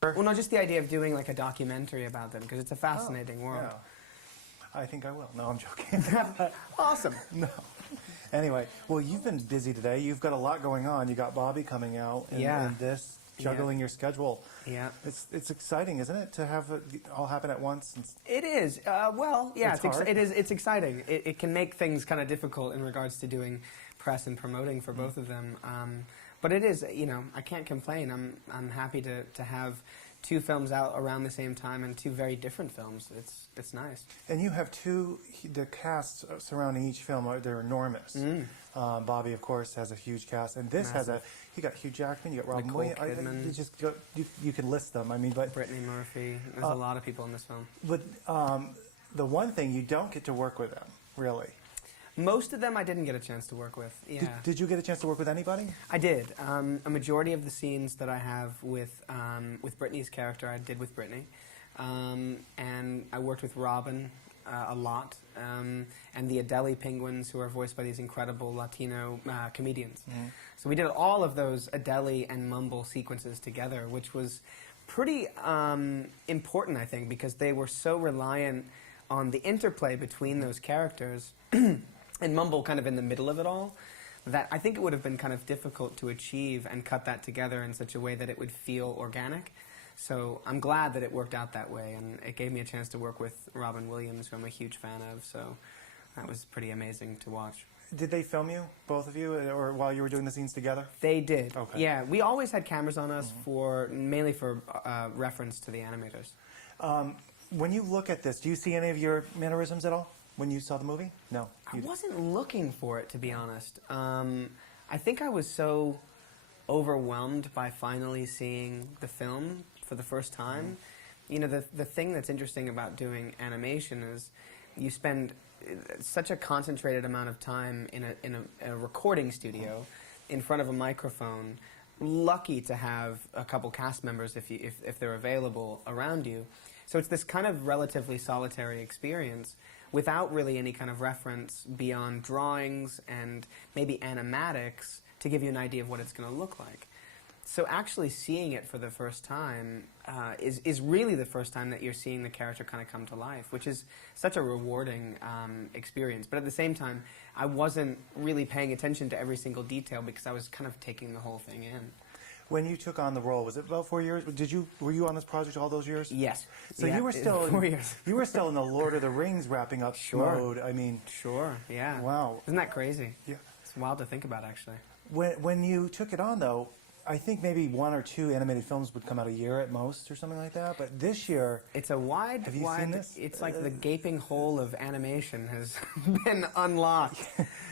Well, no, just the idea of doing like a documentary about them, because it's a fascinating world. Yeah. I think I will. No, I'm joking. Awesome. No. Anyway, well, you've been busy today. You've got a lot going on. You got Bobby coming out, and this, juggling your schedule. Yeah. It's exciting, isn't it, to have it all happen at once? It is. Well, yeah, it's exciting. It can make things kind of difficult in regards to doing press and promoting for both of them. But it is, you know, I can't complain. I'm happy to have two films out around the same time and two very different films. It's nice. And you have the casts surrounding each film, they're enormous. Bobby, of course, has a huge cast, and this has you got Hugh Jackman, you got Robin Williams. You can list them. I mean, but Brittany Murphy. There's a lot of people in this film. But the one thing, you don't get to work with them, really. Most of them I didn't get a chance to work with, yeah. Did you get a chance to work with anybody? I did. A majority of the scenes that I have with Brittany's character, I did with Brittany. And I worked with Robin a lot, and the Adele penguins, who are voiced by these incredible Latino comedians. So we did all of those Adele and Mumble sequences together, which was pretty important, I think, because they were so reliant on the interplay between those characters, and Mumble kind of in the middle of it all, that I think it would have been kind of difficult to achieve and cut that together in such a way that it would feel organic. So I'm glad that it worked out that way, and it gave me a chance to work with Robin Williams, who I'm a huge fan of, so that was pretty amazing to watch. Did they film you, both of you, or while you were doing the scenes together? They did. Okay. Yeah, we always had cameras on us mainly for reference to the animators. When you look at this, do you see any of your mannerisms at all when you saw the movie? No. I wasn't looking for it, to be honest. I think I was so overwhelmed by finally seeing the film for the first time. You know, the thing that's interesting about doing animation is you spend such a concentrated amount of time in a recording studio in front of a microphone, lucky to have a couple cast members if they're available around you. So it's this kind of relatively solitary experience without really any kind of reference beyond drawings and maybe animatics to give you an idea of what it's going to look like. So actually seeing it for the first time is really the first time that you're seeing the character kind of come to life, which is such a rewarding experience. But at the same time, I wasn't really paying attention to every single detail because I was kind of taking the whole thing in. When you took on the role, was it about 4 years? Were you on this project all those years? Yes. So yeah, you were still 4 years. You were still in the Lord of the Rings wrapping up mode. I mean, sure. Yeah. Wow. Isn't that crazy? Yeah. It's wild to think about, actually. When you took it on, though, I think maybe 1 or 2 animated films would come out a year at most, or something like that. But this year, it's a wide. Have you seen this? It's like the gaping hole of animation has been unlocked.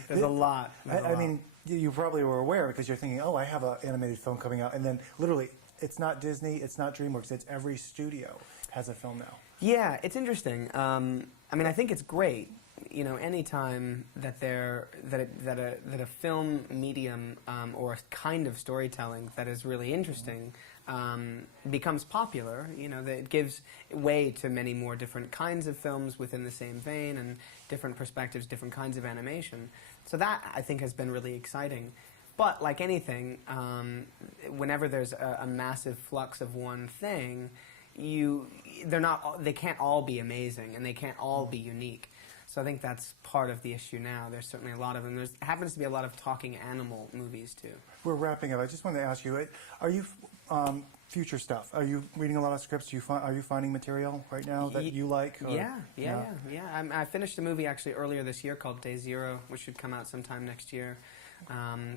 There's a lot. I mean, you probably were aware because you're thinking, oh, I have an animated film coming out, and then literally, it's not Disney, it's not DreamWorks, it's every studio has a film now. Yeah, it's interesting. I mean, I think it's great. You know, any time that a film medium or a kind of storytelling that is really interesting becomes popular, you know, that it gives way to many more different kinds of films within the same vein and different perspectives, different kinds of animation. So that, I think, has been really exciting. But like anything, whenever there's a massive flux of one thing, they can't all be amazing and they can't all be unique. So I think that's part of the issue now. There's certainly a lot of them. There happens to be a lot of talking animal movies, too. We're wrapping up. I just wanted to ask you, are you, future stuff, are you reading a lot of scripts? Are you finding material right now that you like? Or, yeah. I finished a movie, actually, earlier this year called Day Zero, which should come out sometime next year.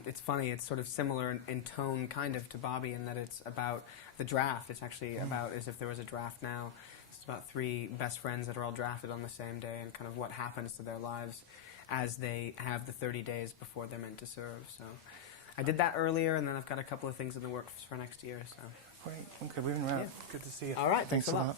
It's funny, it's sort of similar in tone, kind of, to Bobby, in that it's about the draft. It's actually about as if there was a draft now. It's about 3 best friends that are all drafted on the same day and kind of what happens to their lives as they have the 30 days before they're meant to serve. So I did that earlier, and then I've got a couple of things in the works for next year. So. Great. Okay, we've been around. Yeah. Good to see you. All right. Thanks a lot.